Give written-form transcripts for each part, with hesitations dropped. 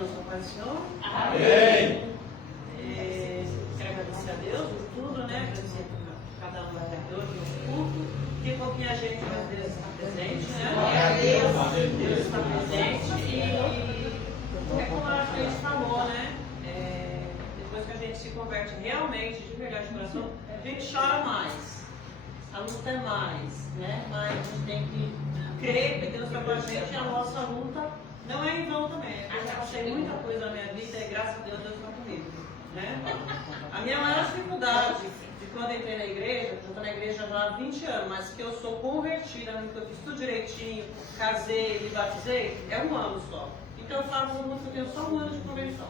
Deus, Pai do Senhor. Amém. Quero agradecer a Deus por tudo, né? Agradecer por cada um da dor, do culto. Que pouquinho a gente, mas Deus está presente, né? Glória a Deus. Deus está presente. E é como a gente falou, né? Depois que a gente se converte realmente, de verdade, de coração, a gente chora mais. A luta é mais, né? Mas a gente tem que crer que Deus está com a gente e a nossa luta não é em vão também. Eu já passei muita coisa na minha vida e graças a Deus Deus está comigo, né? A minha maior dificuldade de quando entrei na igreja, eu estou na igreja já há 20 anos, mas que eu sou convertida, que eu fiz tudo direitinho, casei, me batizei, é 1 ano só. Então eu falo muito que eu tenho só 1 ano de conversão,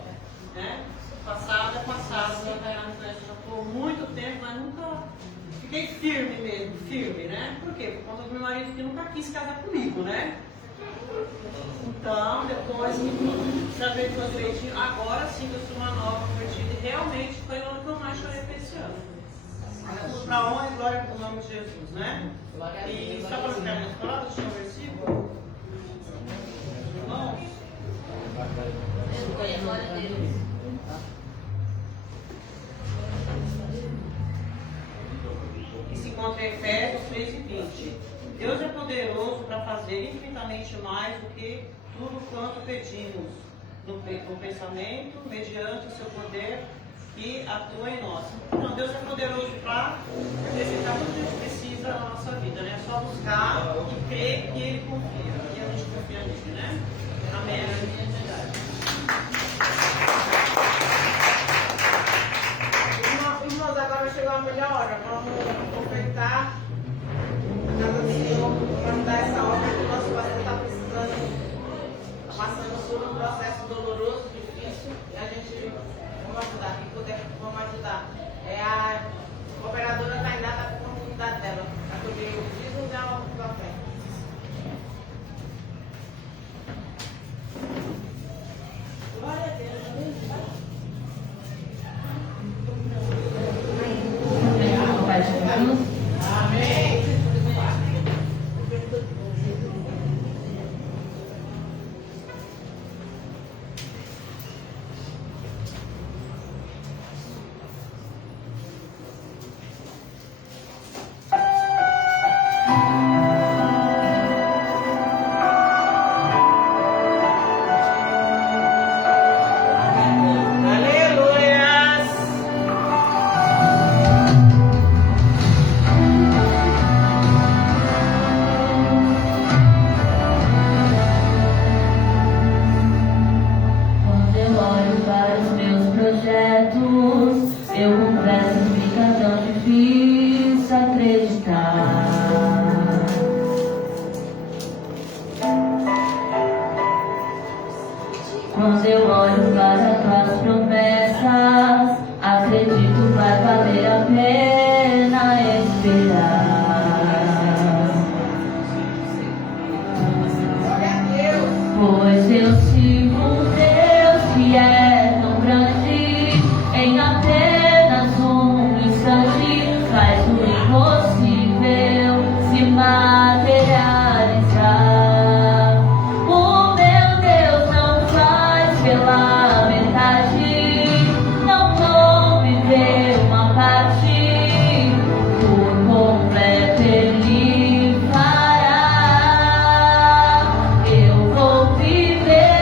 né? Passado é passado, já estou muito tempo, mas nunca fiquei firme mesmo, firme, né? Por quê? Por conta do meu marido que nunca quis casar comigo, né? Então, depois já veio tudo direitinho. Agora sim que eu sou uma nova convertida e realmente foi o ano que eu mais chorei para esse ano. Para honra e glória do nome de Jesus, né? E só para ficar na escola, deixa eu ver o versículo. Irmãos. Glória a Deus. E se encontra em Efésios 3:20. Deus é poderoso para fazer infinitamente mais do que tudo quanto pedimos no pensamento, mediante o seu poder que atua em nós. Então, Deus é poderoso para executar tudo que a gente precisa na nossa vida, né? É só buscar e crer que Ele confia. E a gente confia nele, né? Amém. Irmãos, agora chegou a melhor hora. Vamos ofertar a casa do Senhor para mudar essa obra que o nosso pastor está precisando, passando por um processo doloroso, difícil, e a gente vamos ajudar. Quem puder, vamos ajudar. A operadora Tainá está com a comunidade dela, para poder o dízimo e a oferta. Glória a Deus. Amém. Quando eu olho para tuas promessas, acredito vai valer a pena esperar. Pois eu sigo um Deus que é tão grande, em apenas um instante faz o impossível se materializar. Pela metade, não vou viver uma parte, por completo Ele fará. Eu vou viver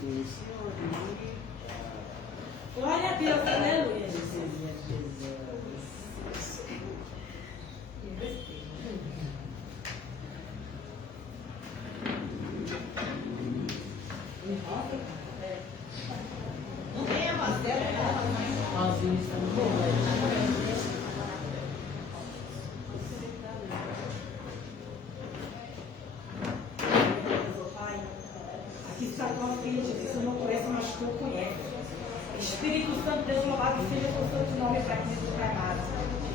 Sim, Senhor. Glória a Deus, aleluia, Jesus. Não tem a voz dela, aqui está com a filha de Deus, eu não conheço, mas tu conhece. Espírito Santo, Deus, louvado seja o seu nome para que Jesus vai amar.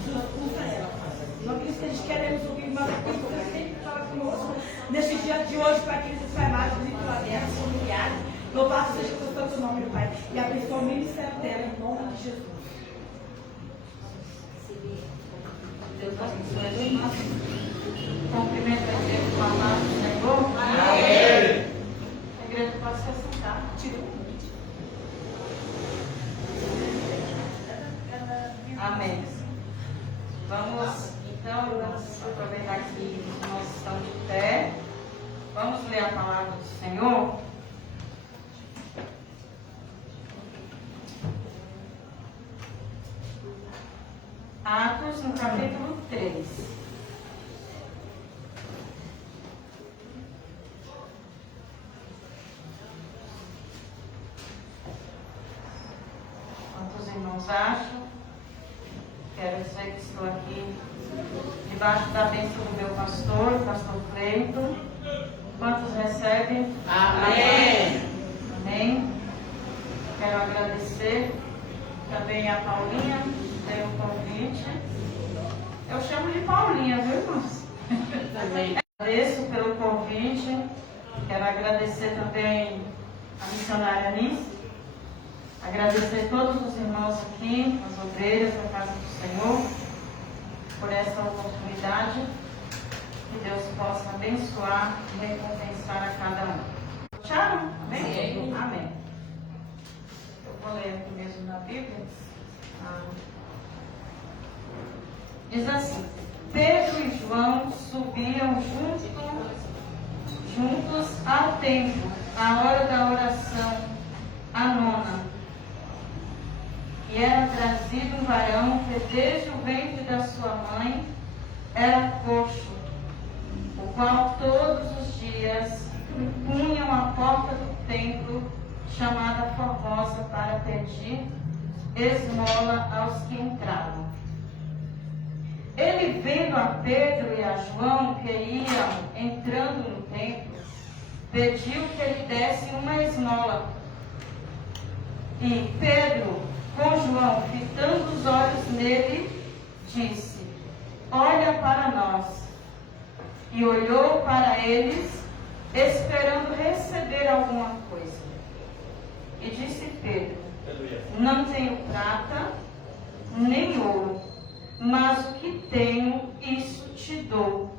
Jesus, usa ela, Pai. Não que eles queremos ouvir, mas você sempre fala conosco neste dia de hoje para que Jesus vai amar, pela terra, familiares. Louvado seja o seu nome, Pai. E abençoa o ministério dela em nome de Jesus. Deus abençoe, irmãos. Cumprimento a igreja com a paz do Senhor. Amém. A igreja pode se assentar. Amém. Vamos, então, aproveitar que os irmãos estão de pé. Vamos ler a palavra do Senhor. Atos, no capítulo 3. Quantos irmãos acham? Quero dizer que estou aqui debaixo da bênção do meu pastor, pastor Cleiton. Quantos recebem? Amém. Amém. Quero agradecer também a Paulinha pelo convite. Eu chamo de Paulinha, viu, irmãos? Amém. Agradeço pelo convite. Quero agradecer também a missionária Anice. Agradecer todos os irmãos aqui, as obreiras da Casa do Senhor, por essa oportunidade. Que Deus possa abençoar e recompensar a cada um. Tchau. Amém? Amém. Eu vou ler aqui mesmo na Bíblia. Diz assim: Pedro e João subiam juntos ao templo, à hora da oração, a nona. E era trazido um varão que desde o ventre da sua mãe era coxo, o qual todos os dias punham à porta do templo, chamada Formosa, para pedir esmola aos que entravam. Ele, vendo a Pedro e a João que iam entrando no templo, pediu que ele desse uma esmola. E Pedro, com João fitando os olhos nele, disse: Olha para nós. E olhou para eles, esperando receber alguma coisa. E disse Pedro: Não tenho prata, nem ouro, mas o que tenho, isso te dou.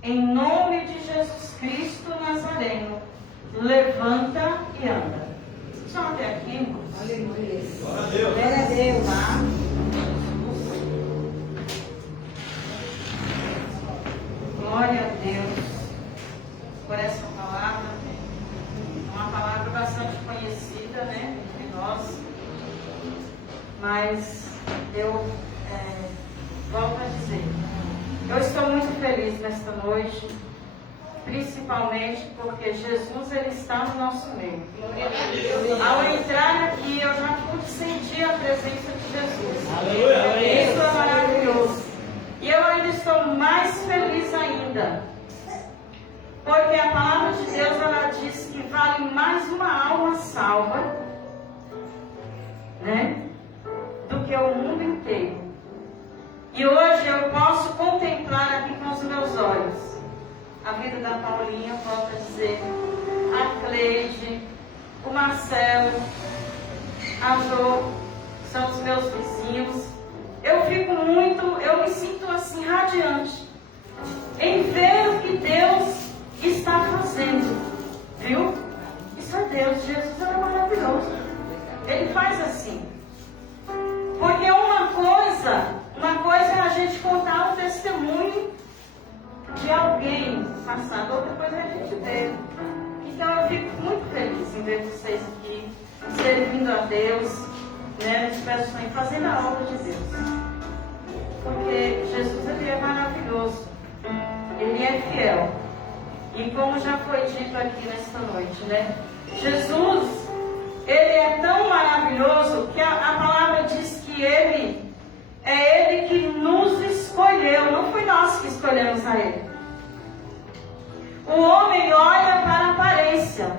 Em nome de Jesus Cristo Nazareno, levanta e anda. Só até aqui, irmãos. Aleluia. Glória a Deus. Glória a Deus. Tá? Glória a Deus por essa palavra. Uma palavra bastante conhecida, né, entre nós. Mas eu volto a dizer, eu estou muito feliz nesta noite, principalmente porque Jesus, ele está no nosso meio. Ao entrar aqui, eu já pude sentir a presença de Jesus. Aleluia. Isso é maravilhoso. E eu ainda estou mais feliz ainda, porque a palavra de Deus, ela diz que vale mais uma alma salva, né, do que o mundo inteiro. E hoje eu posso contemplar aqui com os meus olhos a vida da Paulinha, volto a dizer, a Cleide, o Marcelo, a Jo, são os meus vizinhos. Eu me sinto assim radiante em ver o que Deus está fazendo, viu? Isso é Deus, Jesus é maravilhoso. Ele faz assim. Porque uma coisa é a gente contar o testemunho de alguém passado, outra coisa é a gente ver. Então eu fico muito feliz em ver vocês aqui, servindo a Deus, né, e fazendo a obra de Deus. Porque Jesus, ele é maravilhoso, ele é fiel. E como já foi dito aqui nesta noite, né, Jesus, ele é tão maravilhoso que a palavra diz que ele é ele que nos escolheu, não foi nós que escolhemos a ele. O homem olha para a aparência,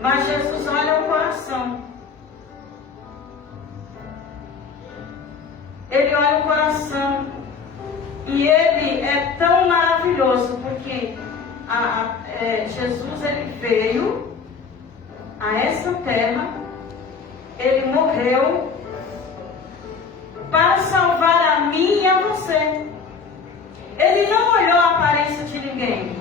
mas Jesus olha o coração. Ele olha o coração. E ele é tão maravilhoso, porque Jesus, ele veio a essa terra, ele morreu para salvar a mim e a você. Ele não olhou a aparência de ninguém.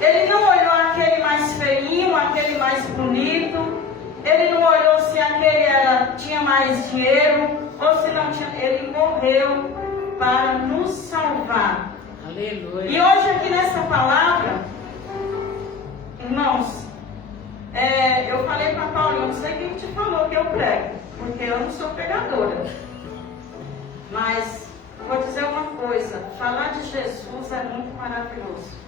Ele não olhou aquele mais feinho, aquele mais bonito. Ele não olhou se aquele tinha mais dinheiro ou se não tinha. Ele morreu para nos salvar. Aleluia. E hoje aqui nessa palavra, irmãos, eu falei para Paulo, eu não sei quem te falou que eu prego, porque eu não sou pregadora. Mas vou dizer uma coisa, falar de Jesus é muito maravilhoso.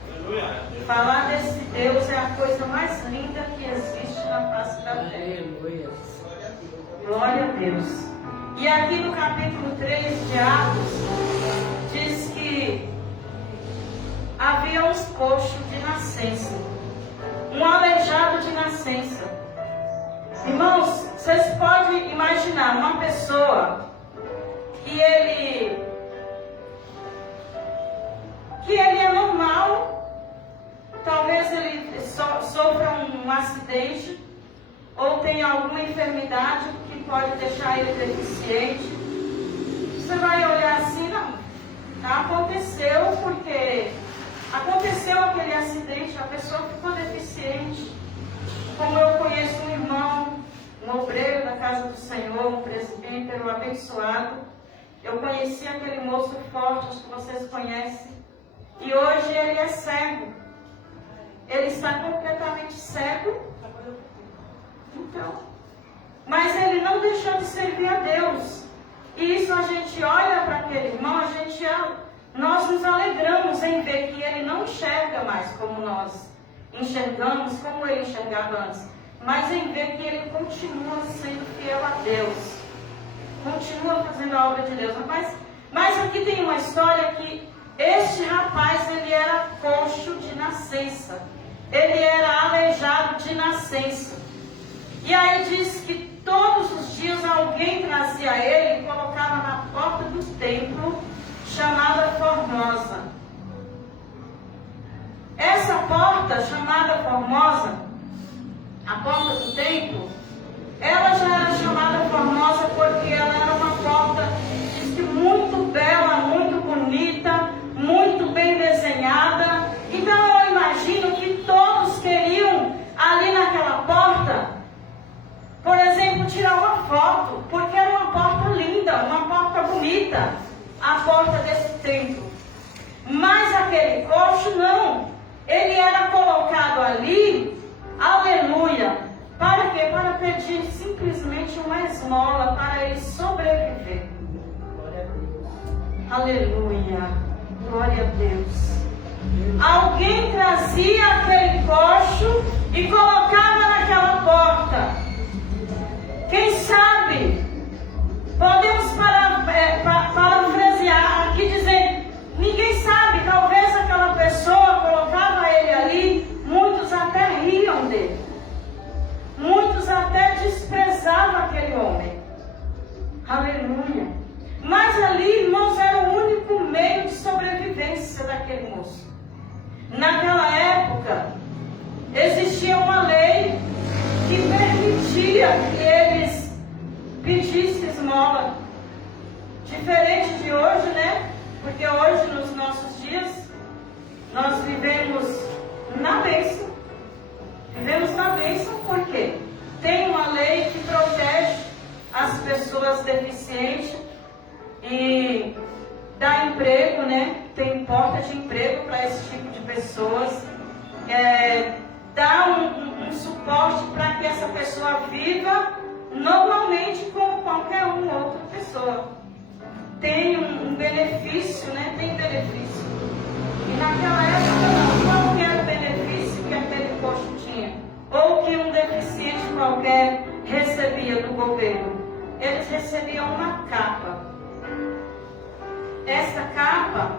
Falar desse Deus é a coisa mais linda que existe na face da terra. Aleluia. Glória a Deus. E aqui no capítulo 3 de Atos, diz que havia uns coxos de nascença, um aleijado de nascença. Irmãos, vocês podem imaginar uma pessoa que ele é normal. Talvez ele sofra um acidente ou tenha alguma enfermidade que pode deixar ele deficiente. Você vai olhar assim, não, aconteceu porque aconteceu aquele acidente, a pessoa ficou deficiente. Como eu conheço um irmão, um obreiro da casa do Senhor, um presbítero abençoado, eu conheci aquele moço forte, acho que vocês conhecem, e hoje ele é cego. Ele está completamente cego. Então, mas ele não deixou de servir a Deus. E isso a gente olha para aquele irmão, nós nos alegramos em ver que ele não enxerga mais como nós enxergamos, como ele enxergava antes, mas em ver que ele continua sendo fiel a Deus, continua fazendo a obra de Deus. Mas aqui tem uma história que este rapaz, ele era coxo de nascença. Ele era aleijado de nascença. E aí diz que todos os dias alguém trazia ele e colocava na porta do templo, chamada Formosa. Essa porta, chamada Formosa, a porta do templo, ela já era chamada Formosa porque ela era uma porta, diz que muito bela, muito bonita, muito bem desenhada. Então eu imagino que todos queriam ali naquela porta, por exemplo, tirar uma foto, porque era uma porta linda, uma porta bonita, a porta desse templo. Mas aquele coxo não, ele era colocado ali, aleluia, para quê? Para pedir simplesmente uma esmola para ele sobreviver. Glória a Deus. Aleluia, glória a Deus. Alguém trazia aquele coxo e colocava naquela porta. Quem sabe, podemos parafrasear aqui dizendo, ninguém sabe, talvez aquela pessoa colocava ele ali, muitos até riam dele. Muitos até desprezavam aquele homem. Aleluia. Mas ali, irmãos, era o único meio de sobrevivência daquele moço. Naquela época, existia uma lei que permitia que eles pedissem esmola. Diferente de hoje, né? Porque hoje, nos nossos dias, nós vivemos na bênção. Vivemos na bênção porque tem uma lei que protege as pessoas deficientes e dá emprego, né? Tem porta de emprego para esse tipo de pessoas. suporte para que essa pessoa viva normalmente como qualquer outra pessoa. Tem um benefício, né? Tem benefício. E naquela época não. Qual que era o benefício que aquele posto tinha? Ou que um deficiente qualquer recebia do governo? Eles recebiam uma capa. Essa capa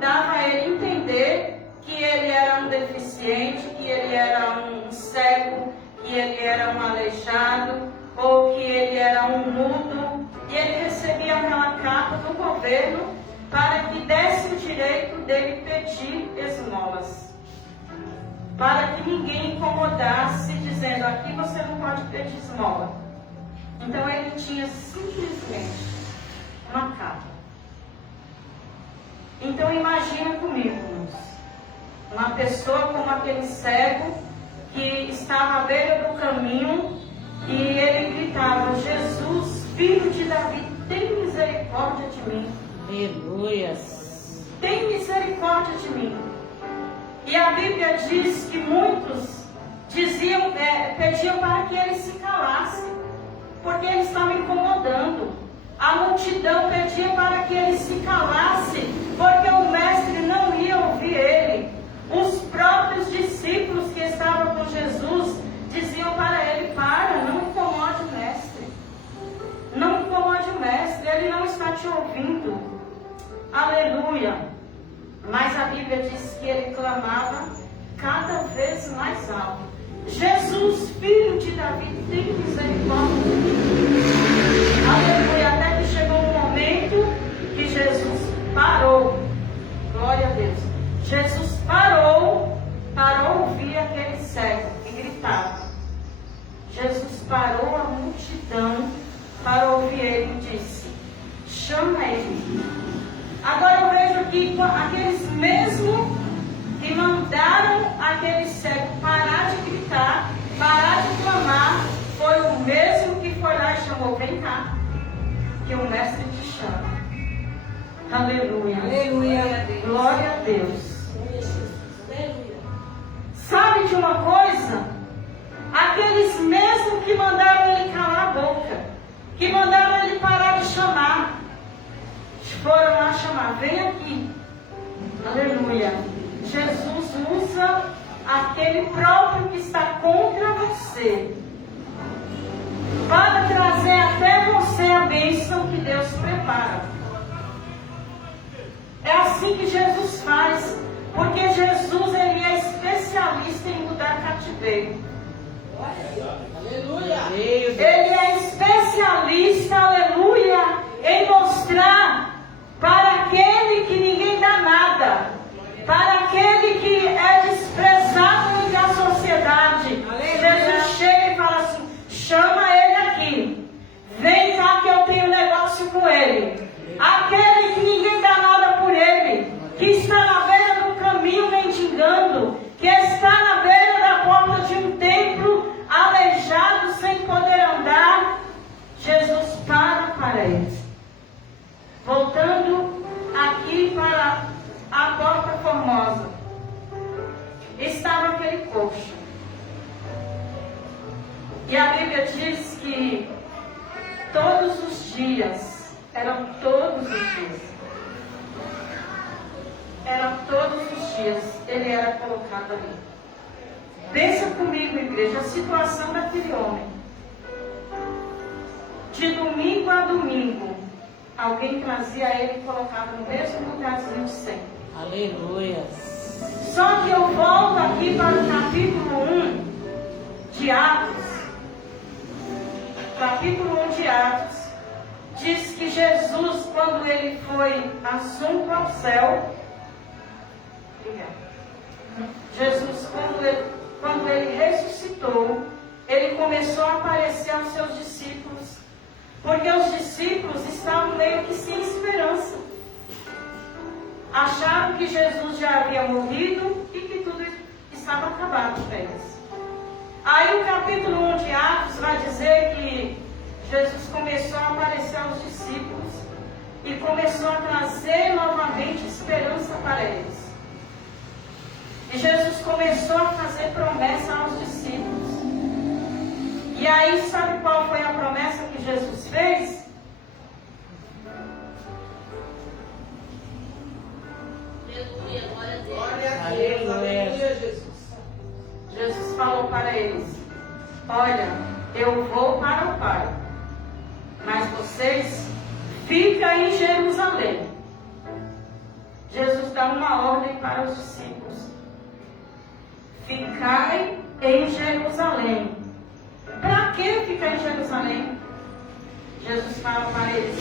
dava a ele entender que ele era um deficiente, que ele era um cego, que ele era um aleijado, ou que ele era um mudo. E ele recebia aquela capa do governo para que desse o direito dele pedir esmolas. Para que ninguém incomodasse dizendo, aqui você não pode pedir esmola. Então ele tinha simplesmente uma capa. Então imagina comigo, irmãos, uma pessoa como aquele cego que estava à beira do caminho e ele gritava, Jesus, filho de Davi, tem misericórdia de mim. Aleluias. Tem misericórdia de mim. E a Bíblia diz que muitos pediam para que ele se calasse, porque ele estava incomodando. A multidão pedia para que ele se calasse, porque o mestre não ia ouvir ele. Os próprios discípulos que estavam com Jesus diziam para ele, não incomode o mestre. Não incomode o mestre, ele não está te ouvindo. Aleluia. Mas a Bíblia diz que ele clamava cada vez mais alto. Jesus, filho de Davi, tem misericórdia de mim. Aleluia. Até que chegou um momento que Jesus parou. Glória a Deus. Jesus parou para ouvir aquele cego que gritava. Jesus parou a multidão para ouvir ele e disse, chama ele. Agora eu vejo que aqueles mesmos que mandaram aquele cego parar de gritar, parar de clamar, foi o mesmo que foi lá e chamou, vem cá, que o mestre te chama. Aleluia. Aleluia. Glória a Deus. Sabe de uma coisa? Aqueles mesmos que mandaram ele calar a boca, que mandaram ele parar de chamar, foram lá chamar, vem aqui. Aleluia. Jesus usa aquele próprio que está contra você para trazer até você a bênção que Deus prepara. É assim que Jesus faz, porque Jesus ele é especialista em mudar cativeiro. Aleluia. Ele é especialista, aleluia, em mostrar para aquele que ninguém dá nada, para aquele que é desprezado entre a sociedade. Jesus chega e fala assim, chama ele aqui, vem cá que eu tenho negócio com ele. Aquele que ninguém dá nada por ele, que está na beira do caminho mendigando, que está na beira da porta de um templo, aleijado, sem poder andar, Jesus para ele. Voltando aqui para a porta formosa, estava aquele coxo. E a Bíblia diz que todos os dias, eram todos os dias, ele era colocado ali. Pensa comigo, igreja, a situação daquele homem. De domingo a domingo, alguém trazia ele e colocava no mesmo lugarzinho de sempre. Aleluia. Só que eu volto aqui para o capítulo 1 de Atos. Capítulo 1 de Atos. Diz que Jesus, quando ele foi assunto ao céu, Jesus, quando ele ressuscitou, ele começou a aparecer aos seus discípulos, porque os discípulos estavam meio que sem esperança. Acharam que Jesus já havia morrido e que tudo estava acabado para eles. Aí o capítulo 1 de Atos vai dizer que Jesus começou a aparecer aos discípulos e começou a trazer novamente esperança para eles. E Jesus começou a fazer promessa aos discípulos. E aí, sabe qual foi a promessa que Jesus fez? Aleluia, glória a Deus. Glória a Deus. Aleluia. Aleluia, Jesus. Jesus falou para eles: olha, eu vou para o Pai, mas vocês ficam em Jerusalém. Jesus dá uma ordem para os discípulos: ficai em Jerusalém. Para que ficar em Jerusalém? Jesus fala para eles: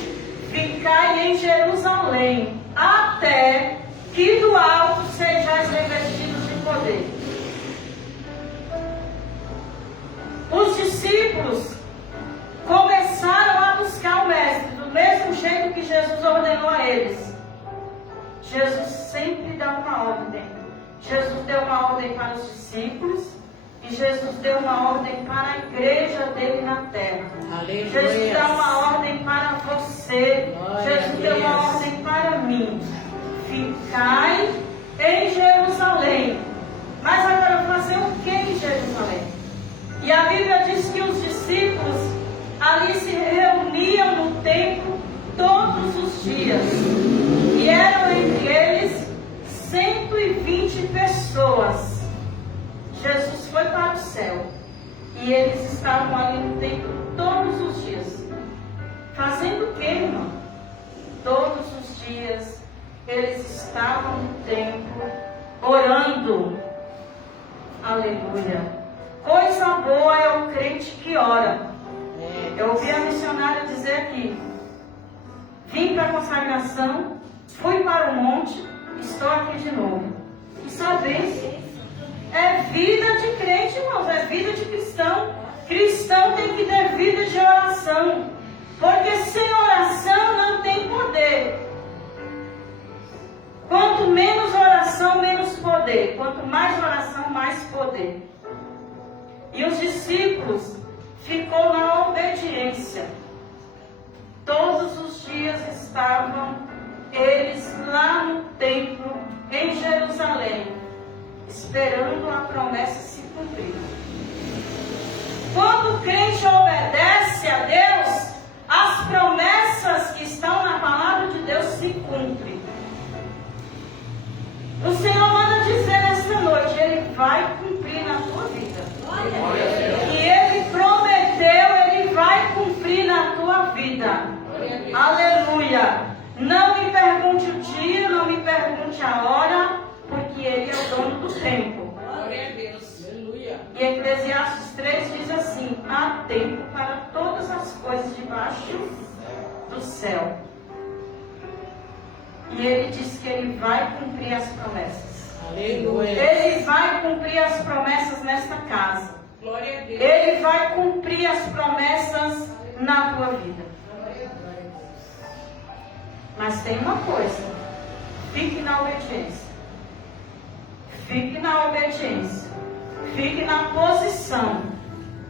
ficai em Jerusalém, até que do alto sejais revestidos de poder. Os discípulos começaram a buscar o Mestre, do mesmo jeito que Jesus ordenou a eles. Jesus sempre dá uma ordem. Jesus deu uma ordem para os discípulos e Jesus deu uma ordem para a igreja dele na terra. Aleluia. Jesus dá uma ordem para você. Glória Jesus a deu uma Deus. ordem para mim. Ficai em Jerusalém. Mas agora fazer o que em Jerusalém? E a Bíblia diz que os discípulos ali se reuniam no templo todos os dias. E eram entre eles 120 pessoas. Jesus foi para o céu. E eles estavam ali no templo todos os dias. Fazendo o que, irmão? Todos os dias eles estavam no templo orando. Aleluia. Coisa boa é o crente que ora. Eu ouvi a missionária dizer aqui: vim para a consagração, fui para o monte, estou aqui de novo. Isso é bênção. É vida de crente, irmãos, é vida de cristão. Cristão tem que ter vida de oração, porque sem oração não tem poder. Quanto menos oração, menos poder. Quanto mais oração, mais poder. E os discípulos ficou na obediência. Todos os dias estavam eles lá no templo, em Jerusalém, esperando a promessa se cumprir. Quando o crente obedece a Deus, as promessas que estão na palavra de Deus se cumprem. O Senhor manda dizer nesta noite: Ele vai cumprir na tua vida. E Ele prometeu, Ele vai cumprir na tua vida. Aleluia. Não me pergunte o dia, não me pergunte a hora, porque Ele é o dono do tempo. Glória a Deus. Aleluia. E Eclesiastes 3 diz assim: há tempo para todas as coisas debaixo do céu. E Ele diz que Ele vai cumprir as promessas. Aleluia. Ele vai cumprir as promessas nesta casa. Glória a Deus. Ele vai cumprir as promessas na tua vida. Mas tem uma coisa: fique na obediência. Fique na obediência. Fique na posição.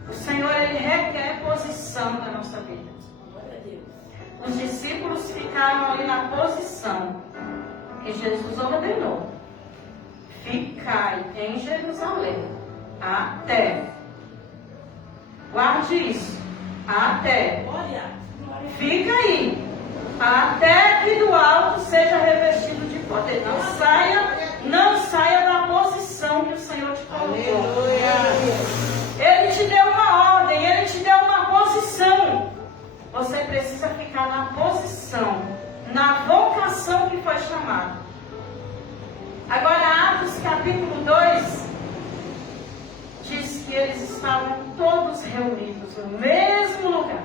O Senhor, Ele requer posição na nossa vida. Os discípulos ficaram ali na posição que Jesus ordenou: ficai em Jerusalém até. Guarde isso. Até. Fica aí. Até que do alto seja revestido de poder. Não saia da posição que o Senhor te colocou. Ele te deu uma ordem, Ele te deu uma posição. Você precisa ficar na posição, na vocação que foi chamada. Agora, Atos capítulo 2 diz que eles estavam todos reunidos no mesmo lugar.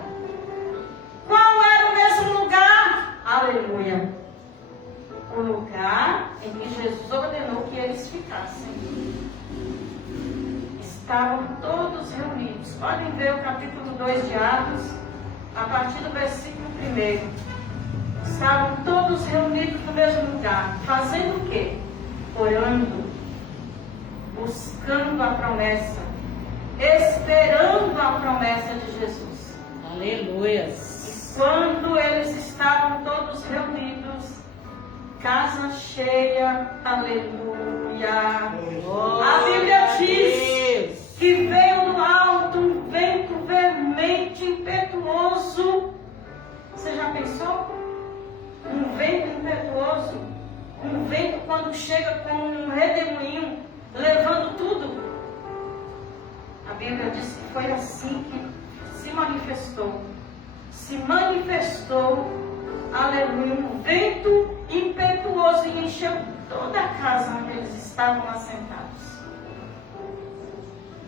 Qual era o mesmo lugar? Aleluia. O lugar em que Jesus ordenou que eles ficassem. Estavam todos reunidos. Podem ver o capítulo 2 de Atos, a partir do versículo 1. Estavam todos reunidos no mesmo lugar. Fazendo o quê? Orando. Buscando a promessa. Esperando a promessa de Jesus. Aleluia. Quando eles estavam todos reunidos, casa cheia, aleluia. A Bíblia diz que veio do alto um vento quando chega com um redemoinho, levando tudo. A Bíblia diz que foi assim que se manifestou. Se manifestou, aleluia, um vento impetuoso e encheu toda a casa onde eles estavam assentados.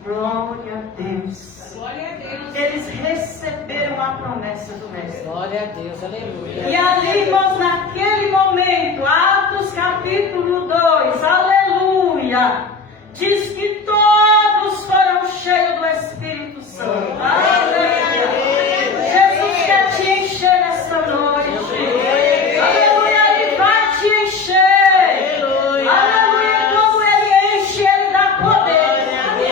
Glória a Deus. Glória a Deus. Eles receberam a promessa do Mestre. Glória a Deus, aleluia. E ali, irmãos, naquele momento, Atos capítulo 2, aleluia, diz que todos foram cheios do Espírito Santo. Aleluia. Jesus quer te encher nesta noite. Aleluia, Ele vai te encher. Aleluia, quando Ele enche, Ele dá poder.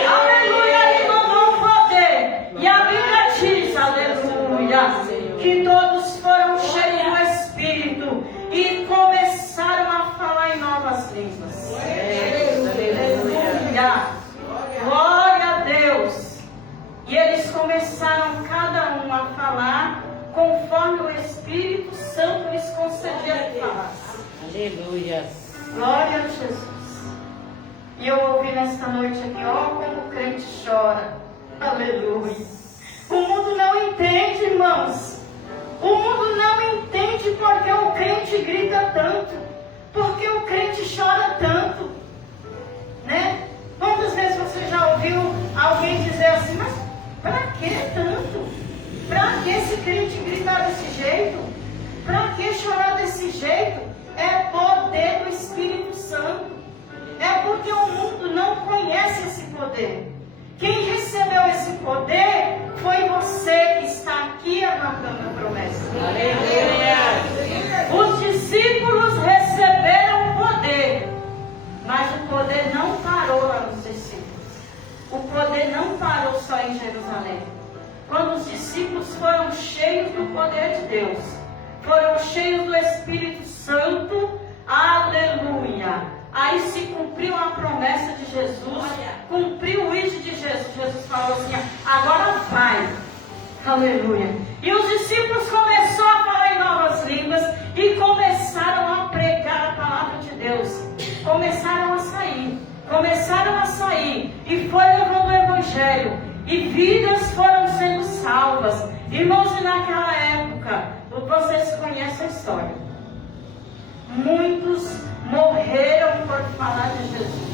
Aleluia, Ele mandou poder. E a Bíblia diz, aleluia, que todos foram cheios do Espírito e começaram a falar em novas línguas. Aleluia. Glória a Deus. E eles começaram cada um a falar conforme o Espírito Santo lhes concedia que falasse. Aleluia. Glória a Jesus. E eu ouvi nesta noite aqui, ó, como o crente chora. Aleluia. O mundo não entende, irmãos. O mundo não entende porque o crente grita tanto. Porque o crente chora tanto. Né? Quantas vezes você já ouviu alguém dizer assim, mas para que tanto? Para que esse crente gritar desse jeito? Para que chorar desse jeito? É poder do Espírito Santo. É porque o mundo não conhece esse poder. Quem recebeu esse poder foi você que está aqui aguardando a promessa. Aleluia. Os discípulos receberam o poder, mas o poder não parou lá nos discípulos. O poder não parou só em Jerusalém. Quando os discípulos foram cheios do poder de Deus, foram cheios do Espírito Santo, aleluia. Aí se cumpriu a promessa de Jesus, cumpriu o ídolo de Jesus. Jesus falou assim, agora vai. Aleluia. E os discípulos começaram a falar em novas línguas e começaram a pregar a palavra de Deus. Começaram a sair e foi levando o Evangelho. E vidas foram sendo salvas. Irmãos, e naquela época, vocês conhecem a história. Muitos morreram por falar de Jesus.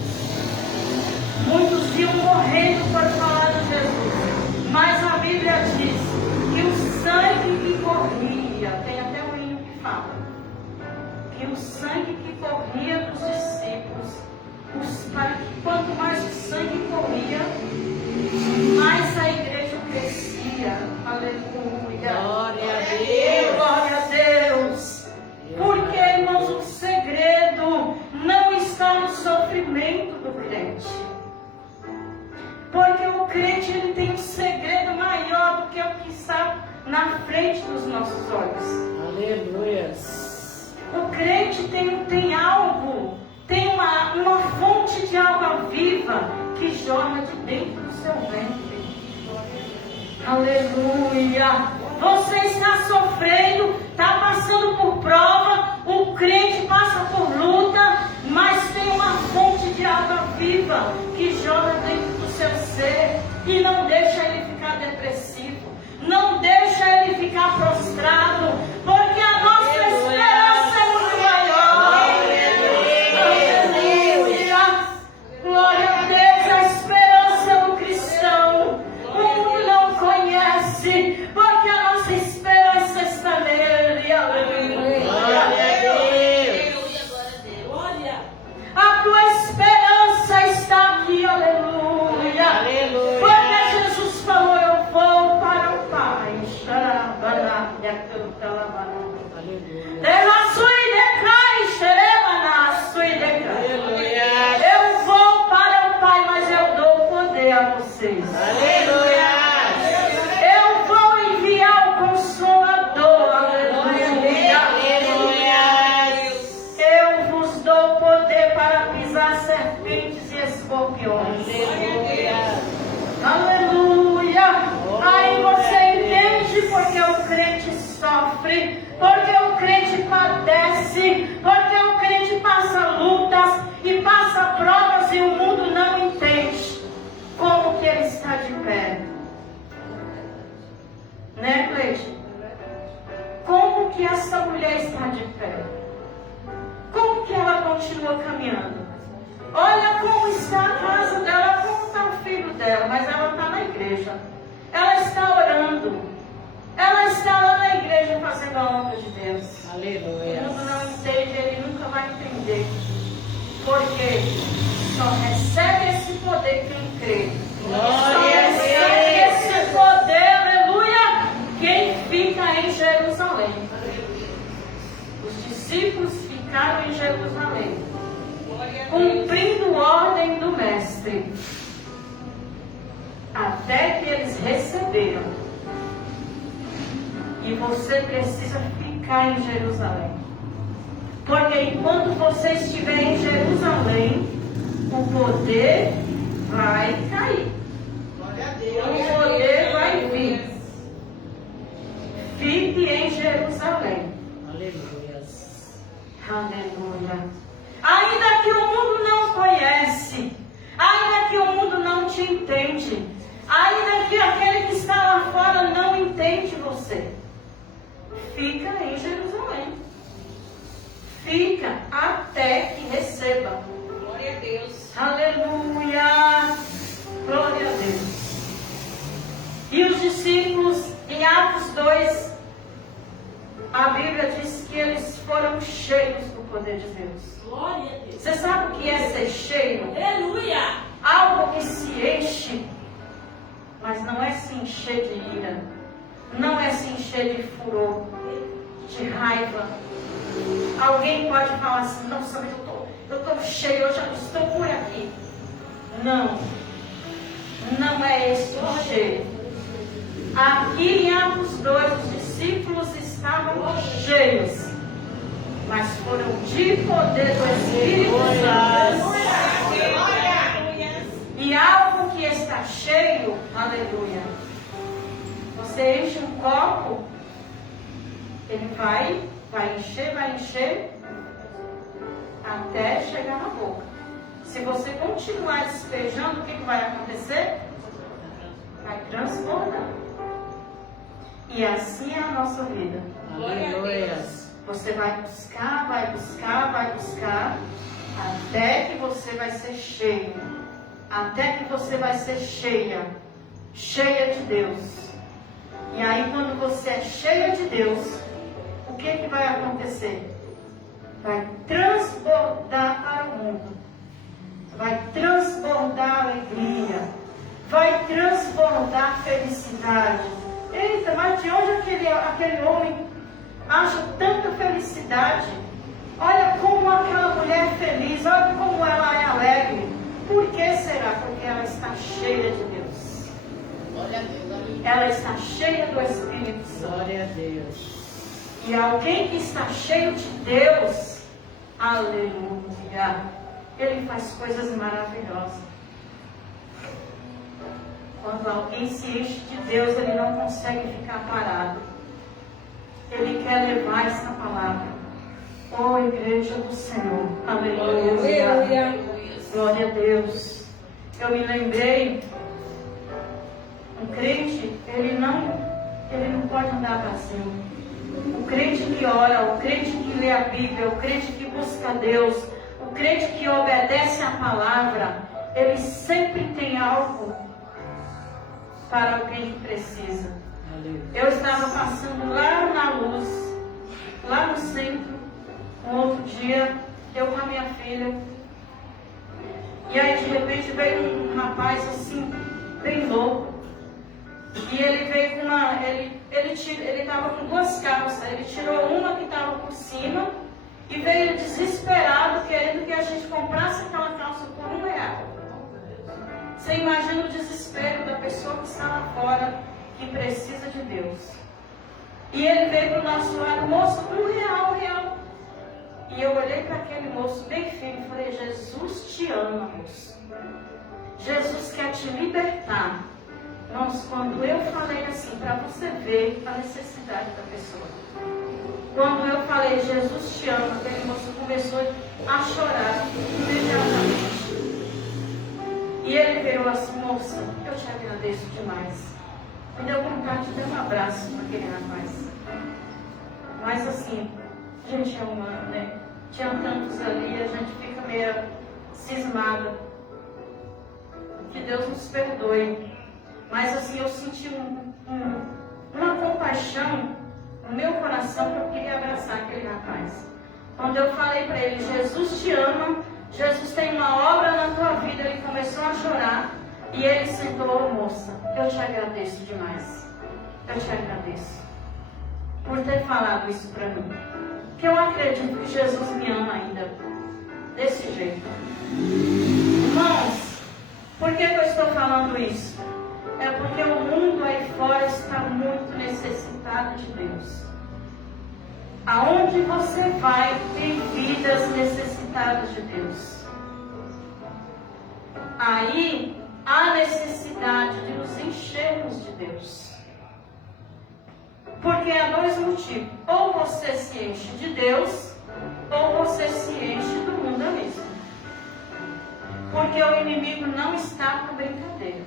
Muitos iam morrendo por falar de Jesus. Mas a Bíblia diz que o sangue que corria, tem até um hino que fala, que o sangue que corria dos discípulos, para que quanto mais o sangue corria, mais a igreja crescia. Aleluia. Glória a Deus. Glória a Deus. Porque, irmãos, o segredo não está no sofrimento do crente. Porque o crente ele tem um segredo maior do que o que está na frente dos nossos olhos. Aleluia. O crente tem algo, tem uma fonte de água viva que jorra de dentro do seu ventre. Aleluia. Você está sofrendo, está passando por prova, o crente passa por luta, mas tem uma fonte de água viva que jorra dentro do seu ser e não deixa ele ficar depressivo, não deixa ele ficar prostrado, porque a nossa esperança é muito maior. Aleluia. Glória a Deus, a esperança do cristão. O mundo não conhece, porque a nossa esperança está nele. Aleluia. Glória a Deus. Glória. A tua esperança está aqui, aleluia. Aleluia. Porque Jesus falou, eu vou para o Pai. Aleluia. Eu vou para o Pai, mas eu dou poder a vocês. Aleluia. Eu vou enviar o Consolador. Aleluia. Aleluia. Eu vos dou poder para pisar serpentes e escorpiões. Aleluia. Aí você entende porque o crente sofre, porque o crente padece, porque o crente passa luta, a obra de Deus. O Aleluia. mundo não entende, ele nunca vai entender. Porque só recebe esse poder quem crê. Só Glória a recebe Deus. esse poder, aleluia, quem fica em Jerusalém. Os discípulos ficaram em Jerusalém, cumprindo ordem do Mestre, até que eles receberam. E você precisa ficar em Jerusalém. Porque enquanto você estiver em Jerusalém, o poder vai cair. Glória a O Deus. poder vai vir. Fique em Jerusalém. Aleluia. Aleluia. Ainda que o mundo não conhece, ainda que o mundo não te entende, ainda que aquele que está lá fora não entende você, fica em Jerusalém. Fica até que receba. Glória a Deus. Aleluia. Glória a Deus. E os discípulos, em Atos 2, a Bíblia diz que eles foram cheios do poder de Deus. Glória a Deus. Você sabe o que é ser cheio? Aleluia. Algo que se enche, mas não é se encher de ira, não é se encher de furor, de raiva. Alguém pode falar assim, não, sabe, eu estou cheio, eu já estou por aqui. Não, não é esse o cheio. Aqui em Atos 2, os discípulos estavam cheios, mas foram de poder do Espírito Santo. E algo que está cheio, aleluia. Você enche um copo, ele vai encher, até chegar na boca. Se você continuar despejando, o que vai acontecer? Vai transbordar. E assim é a nossa vida. Aleluia. Você vai buscar, até que você vai ser cheio. Até que você vai ser cheia de Deus. E aí quando você é cheia de Deus, o que vai acontecer? Vai transbordar para o mundo. Vai transbordar alegria. Vai transbordar felicidade. Eita, mas de onde aquele homem acha tanta felicidade? Olha como aquela mulher é feliz, olha como ela é alegre. Por que será? Porque ela está cheia de Deus. Glória a Deus. Ela está cheia do Espírito Santo. Glória a Deus. E alguém que está cheio de Deus, aleluia, ele faz coisas maravilhosas. Quando alguém se enche de Deus, ele não consegue ficar parado. Ele quer levar essa palavra. Oh, igreja do Senhor, aleluia. Glória a Deus. Eu me lembrei, um crente, ele não pode andar vazio. O crente que ora, o crente que lê a Bíblia, o crente que busca Deus, o crente que obedece a palavra, ele sempre tem algo para alguém que precisa. Eu estava passando lá na Luz, lá no centro, um outro dia, eu com a minha filha. E aí de repente veio um rapaz assim, bem louco. E ele veio com uma. Ele estava com duas calças. Ele tirou uma que estava por cima e veio desesperado, querendo que a gente comprasse aquela calça por R$1. Você imagina o desespero da pessoa que está lá fora, que precisa de Deus. E ele veio para o nosso lado, moço, R$1. E eu olhei para aquele moço bem firme e falei, Jesus te ama, moço. Jesus quer te libertar. Irmãos, quando eu falei assim, para você ver a necessidade da pessoa. Quando eu falei, Jesus te ama, aquele moço começou a chorar imediatamente. E ele virou assim, moça, eu te agradeço demais. Me deu vontade de dar um abraço naquele rapaz. Mas assim, a gente é humano, né? Tinha tantos ali, a gente fica meio cismada. Que Deus nos perdoe. Mas assim, eu senti uma compaixão no meu coração que eu queria abraçar aquele rapaz. Quando eu falei para ele, Jesus te ama, Jesus tem uma obra na tua vida, ele começou a chorar e ele sentou, moça, eu te agradeço demais. Eu te agradeço por ter falado isso para mim. Que eu acredito que Jesus me ama ainda desse jeito. Irmãos, por que eu estou falando isso? É porque o mundo aí fora está muito necessitado de Deus. Aonde você vai, tem vidas necessitadas de Deus. Aí há necessidade de nos enchermos de Deus. Porque há dois motivos. Ou você se enche de Deus, ou você se enche do mundanismo. Porque o inimigo não está com brincadeira.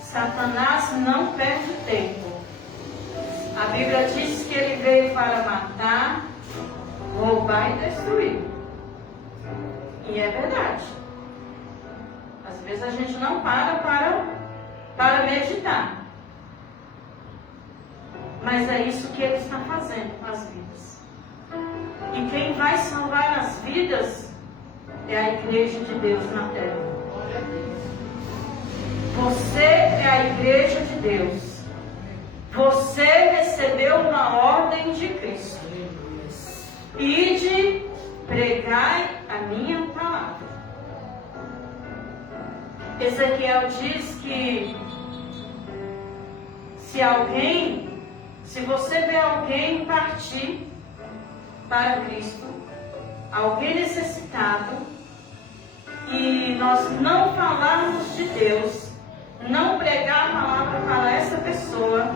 Satanás não perde tempo. A Bíblia diz que ele veio para matar, roubar e destruir. E é verdade. Às vezes a gente não para meditar. Mas é isso que ele está fazendo com as vidas. E quem vai salvar as vidas é a igreja de Deus na terra. Você é a igreja de Deus. Você recebeu uma ordem de Cristo. Ide, pregai a minha palavra. Ezequiel diz que se você vê alguém partir para Cristo, alguém necessitado, e nós não falarmos de Deus, não pregar a palavra para essa pessoa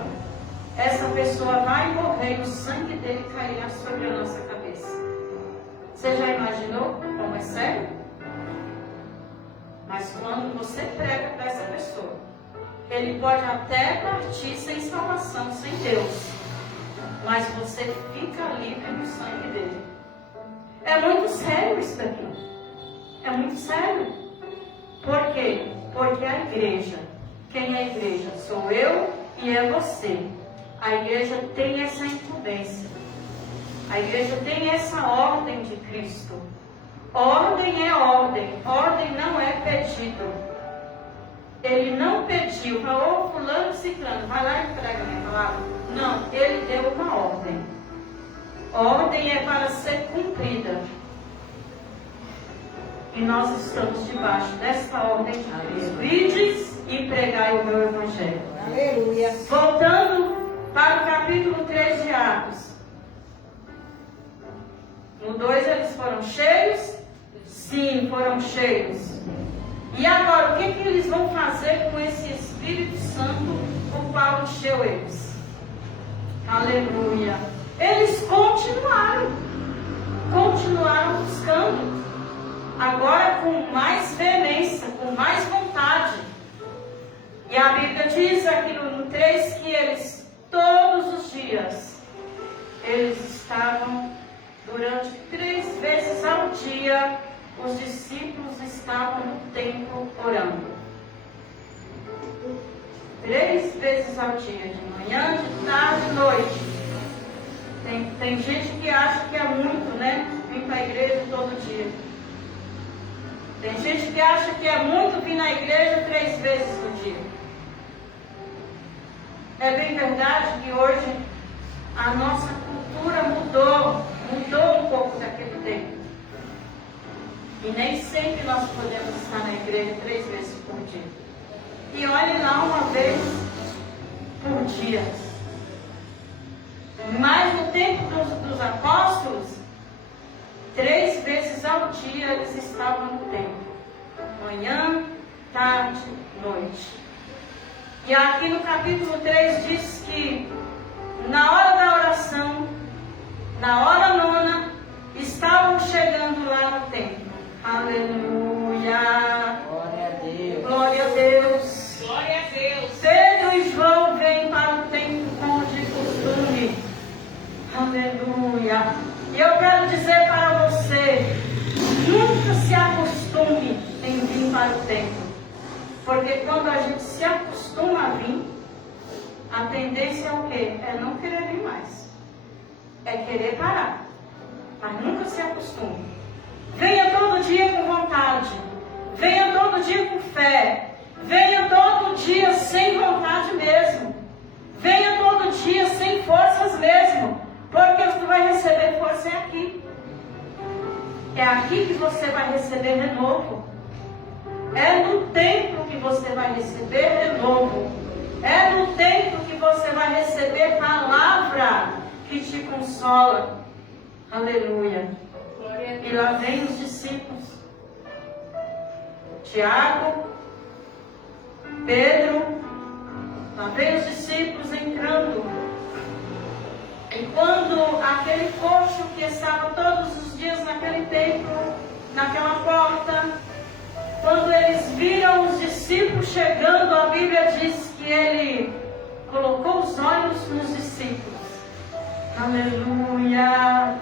vai morrer e o sangue dele cairá sobre a nossa cabeça. Você já imaginou como é sério? Mas quando você prega para essa pessoa, ele pode até partir sem salvação, sem Deus, mas você fica livre do sangue dele. É muito sério isso daqui. É muito sério. Por quê? Porque a igreja, quem é a igreja? Sou eu e é você. A igreja tem essa incumbência. A igreja tem essa ordem de Cristo. Ordem é ordem. Ordem não é pedido. Ele não pediu, falou, fulano, ciclano, vai lá e prega a minha palavra. Não, ele deu uma ordem. Ordem é para ser cumprida. E nós estamos debaixo desta ordem de Cristo. Ides e pregai o meu evangelho. Aleluia. Voltando para o capítulo 3 de Atos. No 2 eles foram cheios? Sim, foram cheios. E agora, o que eles vão fazer com esse Espírito Santo, o qual encheu eles? Aleluia. Eles continuaram buscando. Agora com mais veemência, com mais vontade. E a Bíblia diz aqui no 3 que eles, todos os dias, eles estavam, durante 3 vezes ao dia, os discípulos estavam no templo orando. 3 vezes ao dia, de manhã, de tarde, de noite. Tem gente que acha que é muito, né? Vir para a igreja todo dia. Tem gente que acha que é muito vir na igreja 3 vezes no dia. É bem verdade que hoje a nossa cultura mudou um pouco daquele tempo. E nem sempre nós podemos estar na igreja 3 vezes por dia. E olhe lá, uma vez por dia. Mas no tempo dos apóstolos, 3 vezes ao dia eles estavam no templo. Manhã, tarde, noite. E aqui no capítulo 3 diz que na hora da oração, na hora nona, estavam chegando lá no templo. Aleluia! Glória a Deus. Glória a Deus! Glória a Deus. Pedro e João vêm para o templo como de costume. Aleluia! E eu quero dizer para você, nunca se acostume em vir para o templo. Porque quando a gente se acostuma a vir, a tendência é o quê? É não querer vir mais. É querer parar. Mas nunca se acostume. Venha todo dia com vontade. Venha todo dia com fé. Venha todo dia sem vontade mesmo. Venha todo dia sem forças mesmo. Porque você vai receber força aqui. É aqui que você vai receber renovo. É no templo que você vai receber renovo. É no templo que você vai receber palavra que te consola. Aleluia. E lá vem os discípulos. Tiago, Pedro, lá vem os discípulos entrando. E quando aquele coxo que estava todos os dias naquele templo, naquela porta, quando eles viram os discípulos chegando, a Bíblia diz que ele colocou os olhos nos discípulos. Aleluia!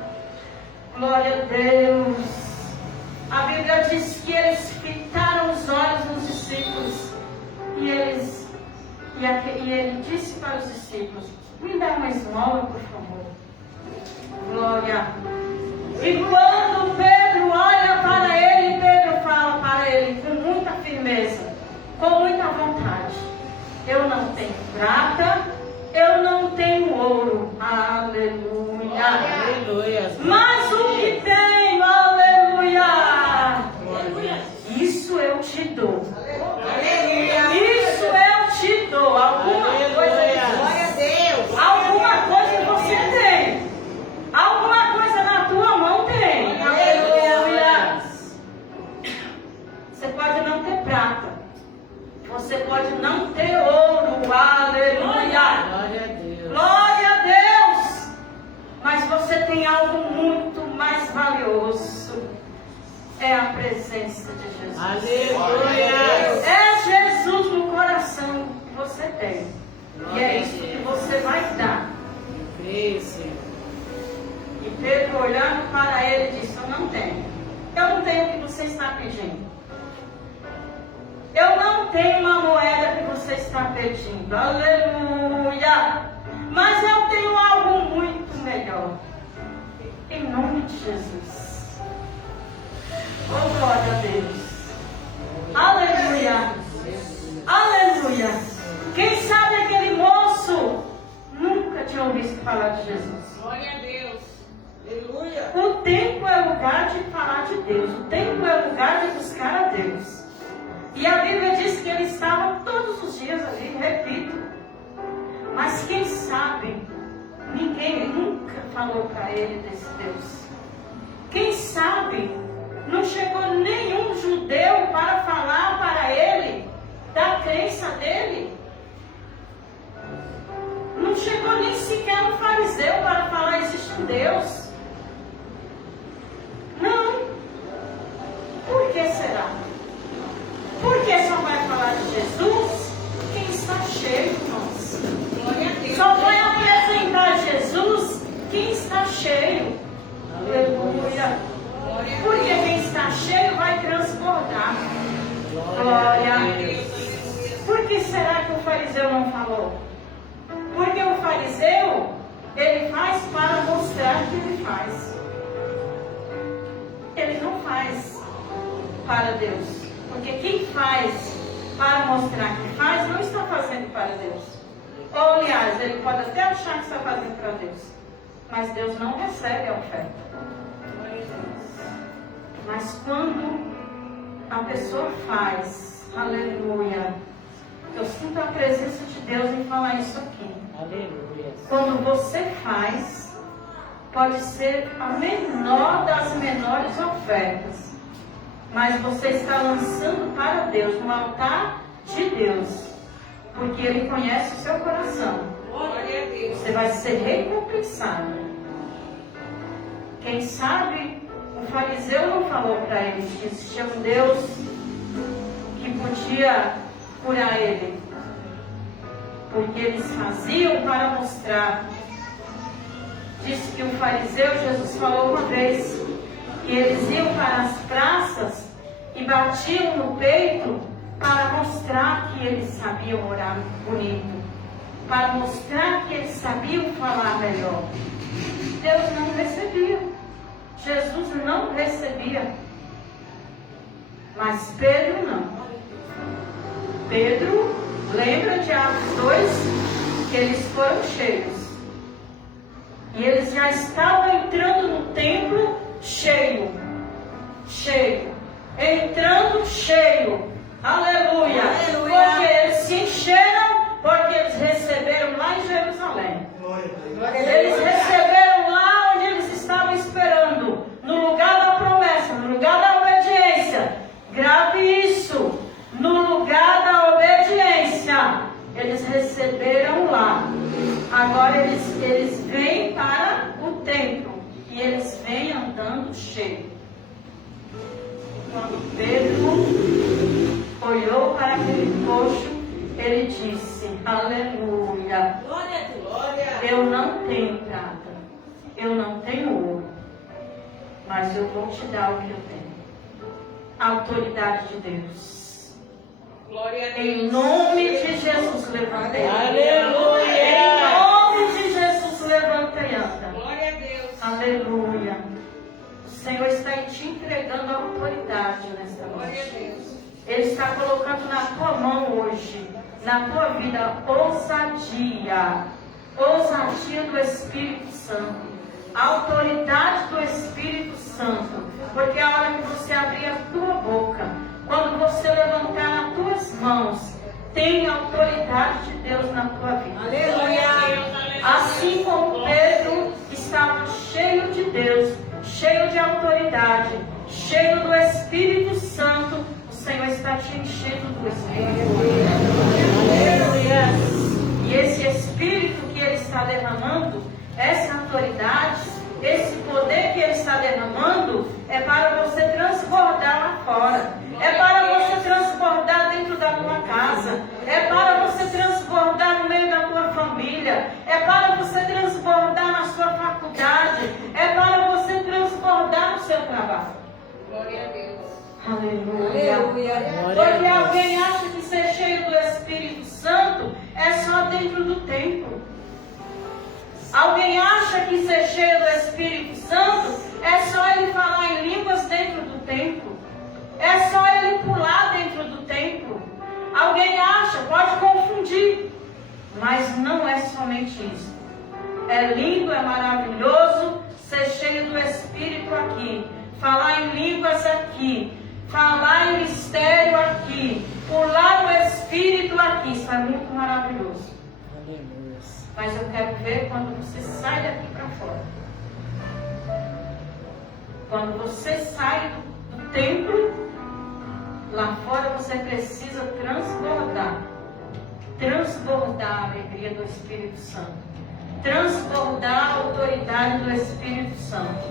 Glória a Deus! A Bíblia diz que eles fitaram os olhos nos discípulos. E ele disse para os discípulos: me dá uma esmola, por favor. Glória! E quando Pedro olha para ele, Pedro fala para ele com muita firmeza, com muita vontade: eu não tenho prata, eu não tenho ouro. Aleluia! Aleluia. Mas o que tenho, aleluia! Isso eu te dou. Isso eu te dou. Alguma coisa você tem. Alguma coisa na tua mão tem. Aleluia. Você pode não ter prata. Você pode não ter ouro. Aleluia. Glória a Deus. Glória a Deus. Mas você tem algo muito mais valioso. É a presença de Jesus. Aleluia. É Jesus no coração que você tem. E é isso que você vai dar. Isso. E Pedro, olhando para ele, disse: eu não tenho. Eu não tenho o que você está pedindo. Eu não tenho uma moeda que você está pedindo. Aleluia. Mas eu tenho algo muito melhor. Em nome de Jesus. Oh, glória a Deus. Aleluia. Aleluia. Quem sabe aquele moço nunca tinha ouvido falar de Jesus. Glória a Deus. Aleluia. O templo é lugar de falar de Deus. O templo é lugar de buscar a Deus. E a Bíblia diz que ele estava todos os dias ali, repito. Mas quem sabe, ninguém nunca falou para ele desse Deus. Quem sabe, não chegou nenhum judeu para falar para ele da crença dele. Não chegou nem sequer um fariseu para falar: existe um Deus. Não. Por que será? Porque só vai falar de Jesus quem está cheio, irmãos. Glória a Deus. Só vai apresentar Jesus quem está cheio. Aleluia. Porque quem está cheio vai transbordar. Glória a Deus. Por que será que o fariseu não falou? Porque o fariseu, ele faz para mostrar que ele faz. Ele não faz para Deus. Porque quem faz para mostrar que faz, não está fazendo para Deus. Ou, aliás, ele pode até achar que está fazendo para Deus. Mas Deus não recebe a oferta. Mas quando a pessoa faz, aleluia, eu sinto a presença de Deus em falar isso aqui. Aleluia. Quando você faz, pode ser a menor das menores ofertas, mas você está lançando para Deus, no altar de Deus, porque Ele conhece o seu coração. Glória a Deus. Você vai ser recompensado. Quem sabe o fariseu não falou para ele que existia um Deus que podia curar ele, porque eles faziam para mostrar. Disse que o fariseu, Jesus falou uma vez, que eles iam para as praças e batiam no peito para mostrar que eles sabiam orar bonito. para mostrar que eles sabiam falar melhor. Deus não recebia. Jesus não recebia. Mas Pedro não. Pedro, lembra de Atos 2? Que eles foram cheios. E eles já estavam entrando no templo cheio. Cheio. Entrando cheio. Aleluia. Porque eles se encheram, porque eles receberam lá em Jerusalém. Eles receberam lá onde eles estavam esperando. No lugar da promessa, no lugar da obediência. Grave isso. No lugar da obediência. Eles receberam lá. Agora eles vêm para o templo. E eles vêm andando cheio. Quando Pedro olhou para aquele coxo, ele disse: aleluia. Glória. Eu não tenho prata, eu não tenho ouro, mas eu vou te dar o que eu tenho. A autoridade de Deus. Glória a Deus. Em nome de Jesus, levanta e anda. Aleluia. Em nome de Jesus, levanta e anda. Glória a Deus. Aleluia. O Senhor está te entregando a autoridade nesta Glória a noite. Deus. Ele está colocando na tua mão hoje, na tua vida, ousadia. Ousadia do Espírito Santo. A autoridade do Espírito Santo. Porque a hora que você abrir a tua boca, quando você levantar as tuas mãos, tem a autoridade de Deus na tua vida. Aleluia. Assim como Pedro estava cheio de Deus, cheio de autoridade, cheio do Espírito Santo, o Senhor está te enchendo do Espírito. E esse Espírito que Ele está derramando, essa autoridade, esse poder que Ele está derramando, é para você transbordar lá fora. É para você transbordar dentro da tua casa. É para você transbordar no meio da tua família. É para você transbordar na sua faculdade. É para você transbordar no seu trabalho. Glória a Deus. Aleluia. Porque alguém acha que ser cheio do Espírito Santo é só dentro do templo. Alguém acha que ser cheio do Espírito Santo é só ele falar em línguas dentro do templo. É só ele pular dentro do templo. Alguém acha, pode confundir. Mas não é somente isso. É lindo, é maravilhoso ser cheio do Espírito aqui. Falar em línguas aqui. Falar em mistério aqui. Pular no Espírito aqui. Isso é muito maravilhoso. Aleluia. Mas eu quero ver quando você sai daqui para fora. Quando você sai do templo, lá fora você precisa transbordar. Transbordar a alegria do Espírito Santo. Transbordar a autoridade do Espírito Santo.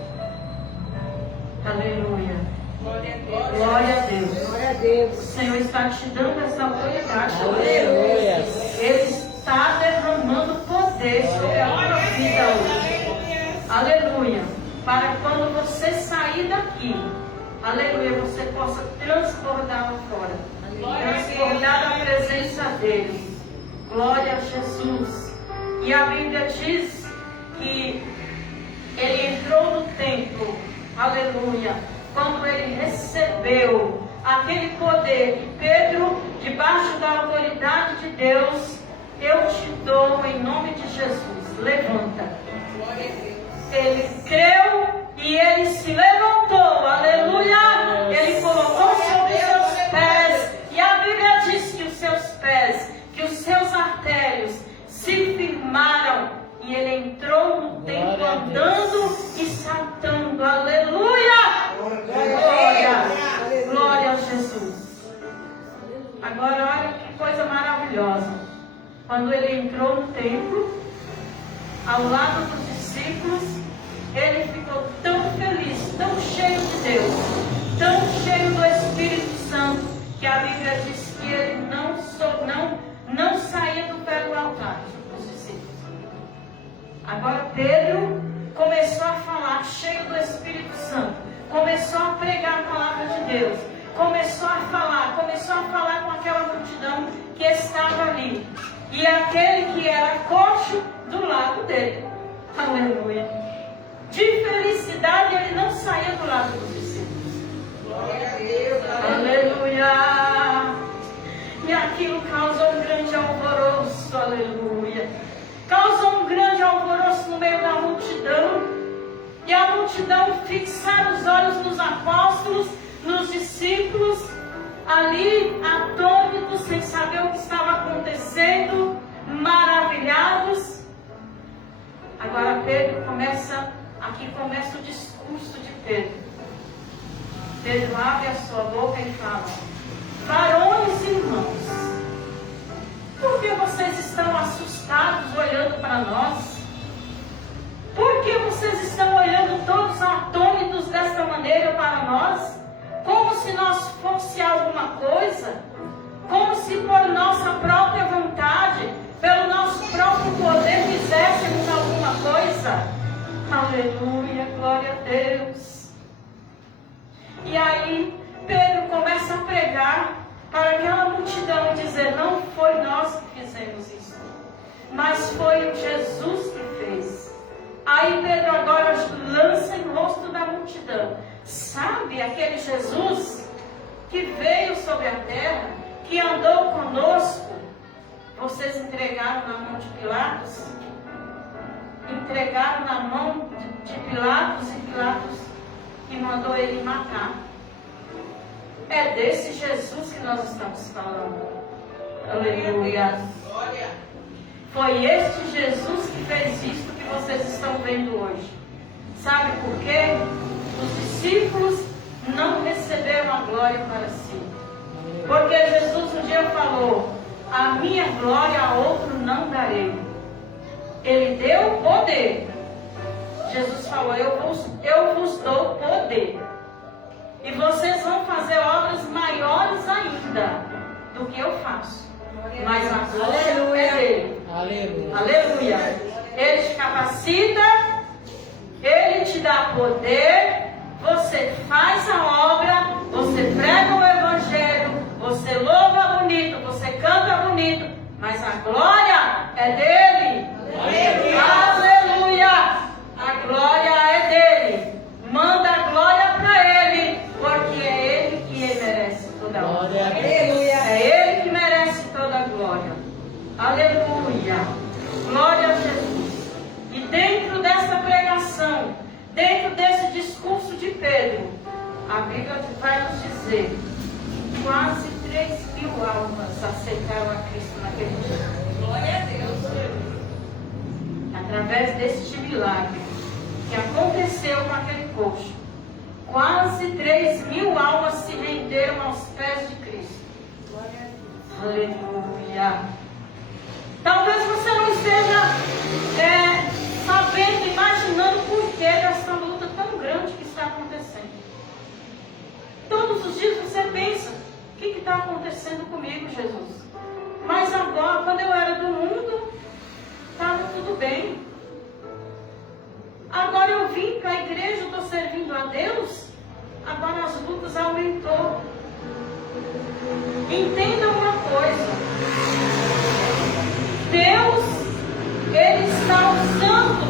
Aleluia. Glória a Deus. Glória a Deus. Glória a Deus. O Senhor está te dando essa autoridade. Aleluia. Ele está derramando poder sobre a tua vida hoje. Aleluia. Para quando você sair daqui, aleluia, você possa transbordar lá fora. Transbordar a presença dele. Glória a Jesus. E a Bíblia diz que ele entrou no templo. Aleluia. Quando ele recebeu aquele poder que Pedro, debaixo da autoridade de Deus, eu te dou em nome de Jesus. Levanta. Glória a Deus. Ele creu e ele se levantou. Aleluia. Ele colocou sobre os seus pés. E a Bíblia diz que os seus pés, que os seus artérios se firmaram. E ele entrou no templo andando e saltando. Aleluia. Glória. Glória a Jesus. Agora olha que coisa maravilhosa. Quando ele entrou no templo, ao lado dos discípulos, ele ficou tão feliz, tão cheio de Deus, tão cheio do Espírito Santo, que a Bíblia diz que ele não saía do pé do altar, os discípulos. Agora Pedro começou a falar, cheio do Espírito Santo, começou a pregar a palavra de Deus, começou a falar com aquela multidão que estava ali. e aquele que era coxo do lado dele. Aleluia. De felicidade ele não saía do lado dos discípulos. Glória a Deus. Aleluia. E aquilo causou um grande alvoroço. Aleluia. Causou um grande alvoroço no meio da multidão. E a multidão fixaram os olhos nos apóstolos, nos discípulos, ali atônitos, sem saber o que estava acontecendo, maravilhados. Agora aqui começa o discurso de Pedro. Pedro abre a sua boca e fala: varões e irmãos, por que vocês estão assustados olhando para nós? Por que vocês estão olhando todos atônitos desta maneira para nós? Como se nós fosse alguma coisa? Como se por nossa própria vontade, pelo nosso próprio poder, fizéssemos alguma coisa? Aleluia, glória a Deus. E aí Pedro começa a pregar para aquela multidão e dizer: não foi nós que fizemos isso, mas foi o Jesus que fez. Aí Pedro agora lança em rosto da multidão: sabe aquele Jesus que veio sobre a terra, que andou conosco? Vocês entregaram na mão de Pilatos? Entregaram na mão de Pilatos, e Pilatos que mandou ele matar. É desse Jesus que nós estamos falando. Aleluia. Glória. Foi este Jesus que fez isto que vocês estão vendo hoje. Sabe por quê? Os discípulos não receberam a glória para si. Porque Jesus um dia falou: a minha glória a outro não darei. Ele deu poder. Jesus falou: eu vos dou poder. E vocês vão fazer obras maiores ainda do que eu faço. Mas a glória é dele. Aleluia. Aleluia. Ele te capacita, ele te dá poder, você faz a obra, você prega o evangelho, você louva bonito, você canta bonito, mas a glória é dele. Aleluia. A glória é dele. Manda a glória para ele, porque é ele que merece toda a glória. É ele que merece toda a glória. Aleluia. Glória a Jesus. E dentro dessa pregação, dentro desse discurso de Pedro, a Bíblia vai nos dizer: quase 3.000 almas aceitaram a Cristo naquele dia. Glória a Deus. Através deste milagre que aconteceu com aquele coxo, quase 3.000 almas se renderam aos pés de Cristo. Aleluia. Talvez você não esteja sabendo, imaginando por que dessa luta tão grande que está acontecendo. Todos os dias você pensa: o que está acontecendo comigo, Jesus? Mas agora, quando eu era do mundo, estava tudo bem. Agora eu vim para a igreja, estou servindo a Deus, agora as lutas aumentou. Entenda uma coisa: Deus, Ele está usando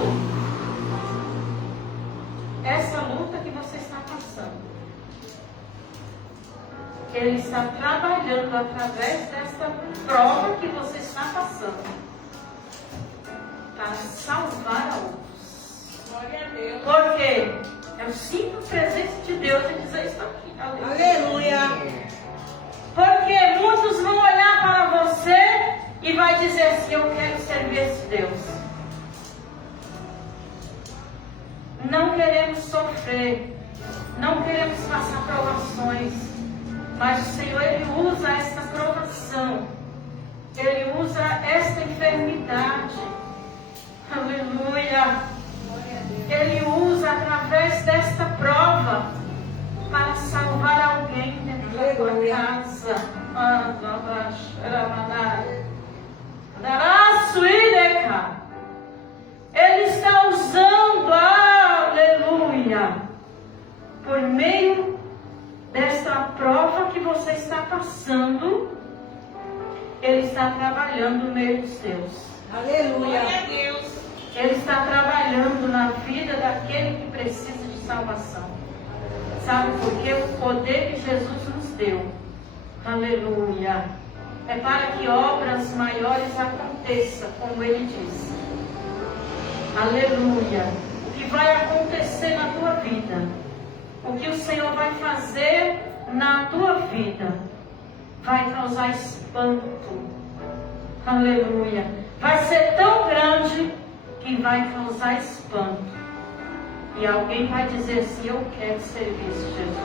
essa luta que você está passando. Ele está trabalhando através desta prova que você está passando para salvar a outros. Glória a Deus. Porque é o simples presente de Deus em dizer isso aqui. Aleluia. Porque muitos vão olhar para você e vai dizer assim: eu quero servir esse Deus. Não queremos sofrer, não queremos passar provações, mas o Senhor, Ele usa esta provação, Ele usa esta enfermidade. Aleluia. Ele usa através desta prova para salvar alguém dentro da tua casa. Ele está usando, aleluia, por meio desta prova que você está passando, Ele está trabalhando no meio dos seus. Aleluia. Glória a Deus. Ele está trabalhando na vida daquele que precisa de salvação. Sabe por quê? O poder que Jesus nos deu. Aleluia. É para que obras maiores aconteçam, como ele disse. Aleluia. O que vai acontecer na tua vida, o que o Senhor vai fazer na tua vida, vai causar espanto. Aleluia. Vai ser tão grande que vai causar espanto. E alguém vai dizer assim: eu quero servir esse Jesus.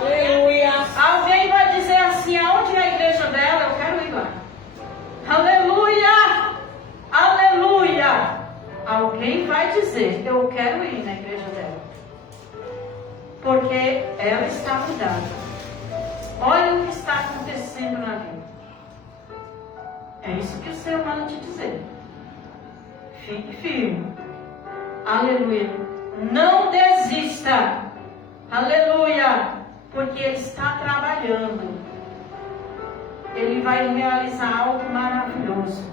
Aleluia. Alguém vai dizer assim: aonde é a igreja dela? Eu quero ir lá. Aleluia! Aleluia! Alguém vai dizer: eu quero ir na igreja dela. Porque ela está mudada. Olha o que está acontecendo na vida. É isso que o Senhor manda te dizer. Fique firme. Aleluia. Não desista. Aleluia. Porque Ele está trabalhando. Ele vai realizar algo maravilhoso.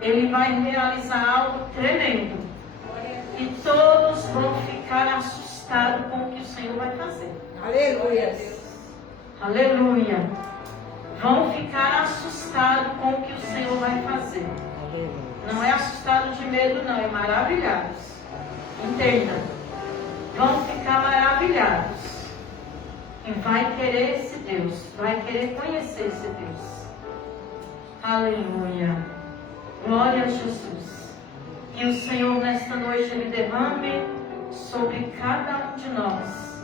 Ele vai realizar algo tremendo. E todos vão ficar assustados com o que o Senhor vai fazer. Aleluia. Aleluia. Vão ficar assustados com o que o Senhor vai fazer. Não é assustado de medo, não. É maravilhados. Entenda. Vão ficar maravilhados. E vai querer esse Deus. Vai querer conhecer esse Deus. Aleluia. Glória a Jesus. Que o Senhor nesta noite Ele derrame sobre cada um de nós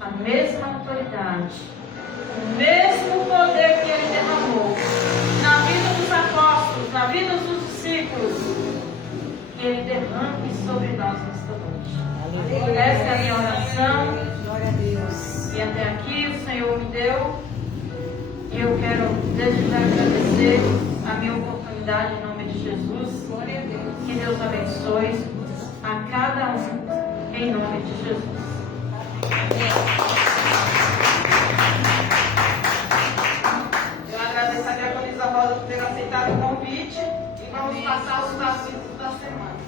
a mesma autoridade, o mesmo poder que Ele derramou na vida dos apóstolos, na vida dos discípulos. Que Ele derrame sobre nós nesta noite. Essa é a minha oração. Glória a Deus. E até aqui o Senhor me deu. E eu quero desde já agradecer a minha oportunidade em nome de Jesus. Glória a Deus. Que Deus abençoe a cada um em nome de Jesus. Eu agradeço a Diaconisa Rosa por ter aceitado o convite e vamos passar os assuntos da semana.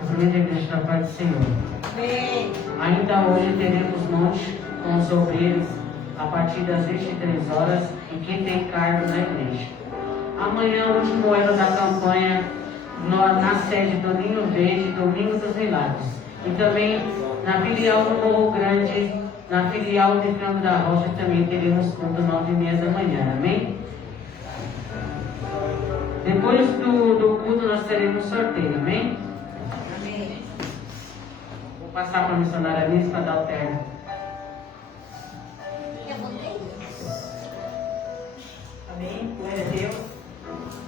Cumprimento a igreja da paz do Senhor. Amém. Ainda hoje teremos monte com os obreiros a partir das 23 horas e quem tem cargo na igreja. Amanhã, o último elo da campanha na sede do Ninho Verde, Domingo dos Milagres. E também na filial do Morro Grande, na filial de Franco da Rocha, também teremos culto 9h30 da manhã. Amém? Depois do culto nós teremos sorteio. Amém? Amém. Vou passar para a missionária Miss para dar o terno. Amém? Glória a Deus.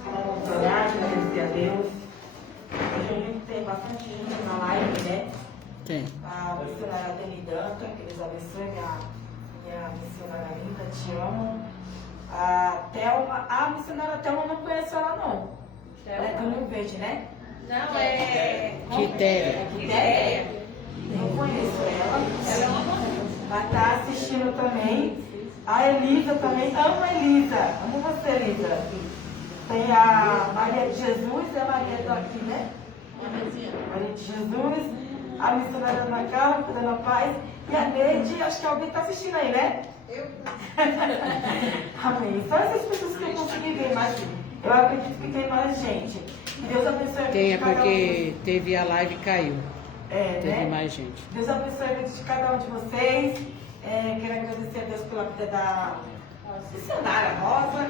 Vamos orar, agradecer a Deus. Hoje a gente tem bastante gente na live, né? Tem. A missionária Deni Danton, que Deus abençoe, minha missionária linda, te amo. A Thelma, a missionária Thelma não conhece ela não. Ela é do Rio Verde, né? Não, é. Quitéria. Quitéria? Não conheço ela. Ela é uma. Vai estar assistindo também. A Elisa também. Amo a Elisa. Amo você, Elisa. Tem a Maria de Jesus e a Maria do aqui, né? Maria de Jesus. A missionária Ana Carla, Dona Paz. E a Neide, acho que alguém está assistindo aí, né? Eu. Amém. Só essas pessoas que eu consegui ver, mas eu acredito que tem mais gente. Que Deus abençoe a vida Tem, é de cada um de porque teve a live e caiu. É, Teve né? mais gente. Deus abençoe a vida de cada um de vocês. Quero agradecer a Deus pela vida da missionária Rosa.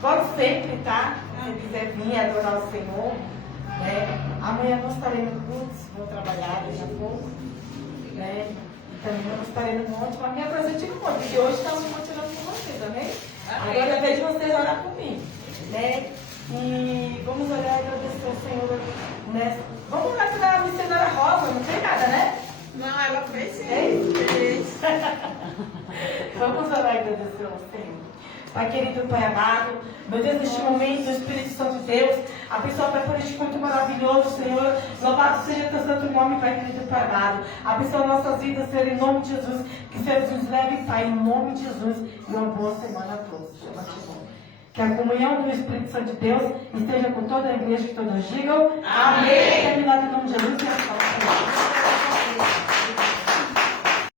Volte sempre, tá? Se quiser vir adorar o Senhor. Né? Amanhã não estarei no culto, vou trabalhar daqui a pouco. Né? E também não estarei no monte, mas me apresente no monte, porque hoje estamos continuando com vocês, amém? Agora é vez de vocês orar comigo. Né? E vamos orar e agradecer ao Senhor. Né? Vamos orar pela missionária Rosa, não tem nada, né? Não, ela fez sim. Fez? Vamos orar e agradecer ao Senhor. Pai querido, Pai amado, meu Deus, neste momento, o Espírito Santo de Deus, a pessoa vai por este culto maravilhoso, Senhor. Louvado seja teu santo nome, Pai querido, Pai amado. Abençoa nossas vidas, Senhor, em nome de Jesus. Que Deus nos leve, Pai, em nome de Jesus. E uma boa semana a todos. Chama-te bom. Que a comunhão do Espírito Santo de Deus esteja com toda a igreja, que todos digam amém. Terminado em nome de Jesus e a salvação.